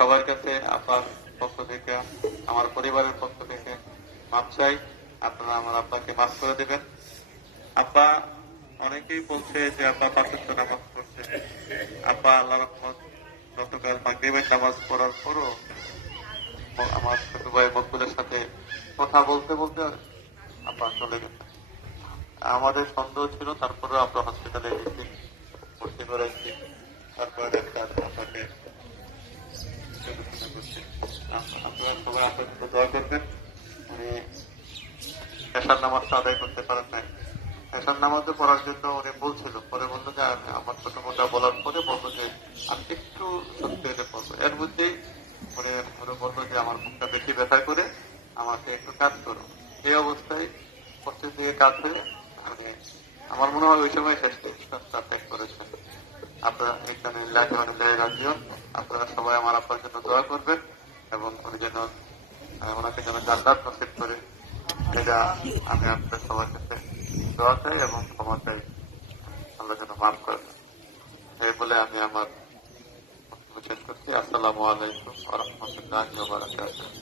সবার কাছে আব্বার পক্ষ থেকে, আমার পরিবারের পক্ষ থেকে মাপ চাই। আপনারা আমার আব্বাকে মাফ করে দেবেন। আব্বা, অনেকেই বলছে যে আব্বা পাঁচওয়াক্ত নামাজ পড়ছে। আব্বা আল্লাহ রহমত গতকাল মাগরিবের নামাজ পড়ার পরও আমার ছোট ভাই মকবুলের সাথে কথা বলতে বলতে আব্বা চলে গেছে। আমাদের সন্দেহ ছিল, তারপরে আমরা হসপিটালে গেছি, ভর্তি করেছি। তারপরে ডাক্তার আপনাকে আপনারা সবাই আপনার জন্য দোয়া করবেন। উনি এশার নামাজটা আদায় করতে পারেন নাই। এশার নামাজে পড়ার জন্য উনি বলছিল, পরে বললো যে আমার ছোট মোটা বলার পরে বললো যে আমি একটু সত্যি হলে পড়বো। এর মধ্যেই উনি বললো যে আমার মুখটা বেশি ব্যথা করে, আমাকে একটু কাজ করো। এই অবস্থায় পশ্চিম দিকে কাজ হয়ে মানে আমার মনে হয় ওই সময় শেষ ত্যাগ করেছেন। আপনারা এখানে রাজিও, আপনারা সবাই আমার আব্বার জন্য দোয়া করবেন এবং উনি যেন ওনাকে যেন জান্নাত নসিব করে, এটা আমি আপনাদের সবার কাছে দোয়া চাই এবং ক্ষমা চাই। আল্লাহ যেন মাফ করেন। এই বলে আমি আমার বক্তব্য শেষ করছি। আসসালামু আলাইকুম ওয়া রাহমাতুল্লাহি ওয়া বারাকাতুহু।